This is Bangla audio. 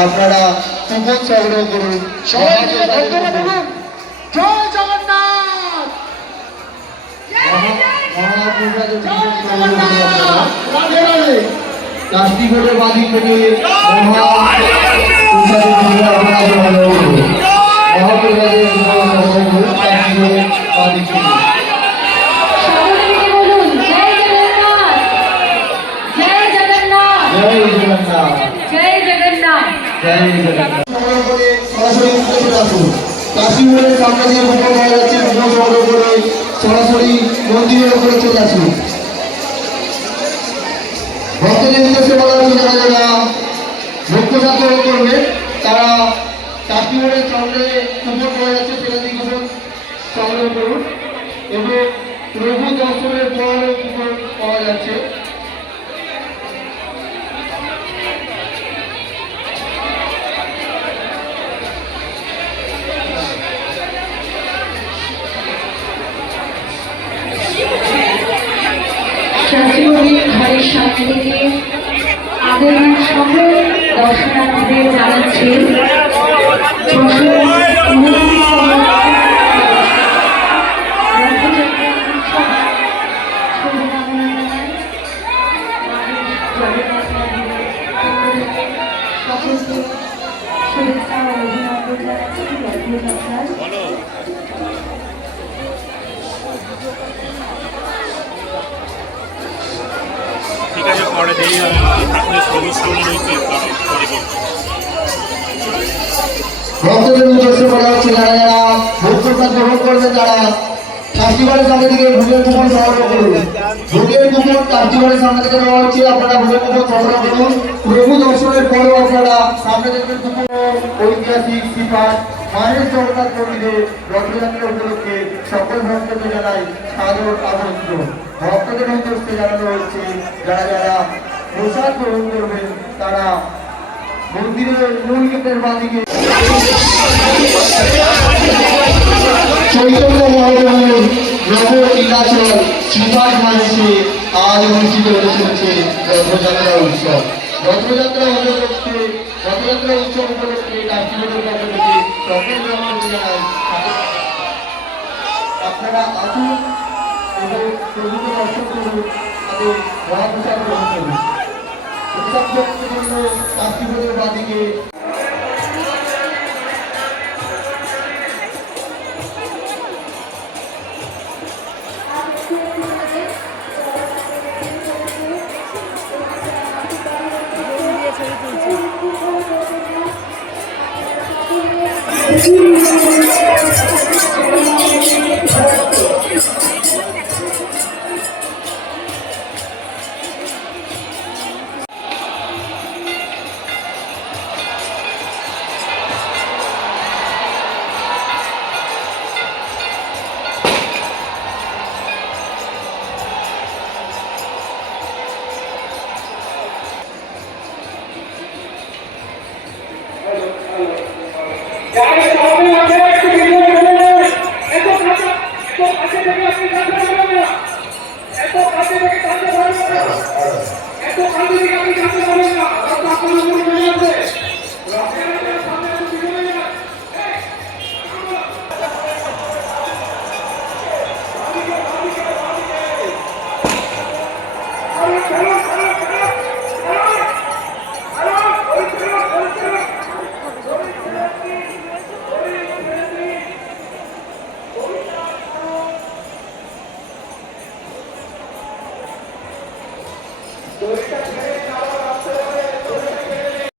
আপনারা কুপন সংগ্রহ করুন। জয় জগন্নাথ। কাস্টিগড়ের বাদিক থেকে কাশীপুরের সামনে দিয়ে ভূগোল হয়ে যাচ্ছে, ভূগোল সংগ্রহ করে সরাসরি মন্দিরের উপরে চলে আসুন। ভক্তদের উদ্দেশ্যে বলা হচ্ছে যারা যারা ভক্ত সংগ্রহ করবে তারা কাশীপুরের সামনে কুপন হয়ে যাচ্ছে, সেখান থেকে কুপন সংগ্রহ করুন এবং প্রভু দর্শনের পর কুপন পাওয়া যাচ্ছে। ঘরের সামনে থেকে আগমন সকল দর্শনার্থীদের জানাচ্ছে শুভেচ্ছা ও অভিনন্দন জানাচ্ছি রথযাত্রার। ঠিক আছে, পরে দেরি ঠাকুরের ছবির সামনে রয়েছে। ভক্তদের উদ্দেশ্যে বলা হচ্ছে যারা যারা ভোগপ্রসাদ গ্রহণ করবে তারা কাশীগড়ের সামনে থেকে ভোগের কুপন সংগ্রহ করুন। ভোগের কুপন কাশীগড়ের সামনে থেকে দেওয়া হচ্ছে, আপনারা ভোগের কুপন সংগ্রহ করুন। প্রভু দর্শনের পরেও আপনারা সামনে দেখবেন কুপন। ঐতিহাসিক শ্রীপাঠ মায়ের জগন্নাথ মন্দিরে রথযাত্রা উপলক্ষে সকল ভক্তদের জানাই সাদর আমন্ত্রণ। ভক্তদের উদ্দেশ্যে জানানো হচ্ছে যারা যারা প্রসাদ গ্রহণ করবেন তারা মন্দিরের মূল গেটের বাদিকে চৈতন্য মহাপ্রভুর নব নীলাচল শ্রীপাঠ মঞ্চে আজ অনুষ্ঠিত হতে চলেছে রথযাত্রা উৎসব। রথযাত্রা উৎসব উপলক্ষে কাশীগড়ের পক্ষ থেকে সকল ভক্তদের জানাই আপনারা আসুন এবং প্রভুকে দর্শন করুন, তাদের মহাপ্রসাদ গ্রহণ করুন। উৎসব জন্য কাশীগড়ের বাদিকে দড়িটা ছেড়ে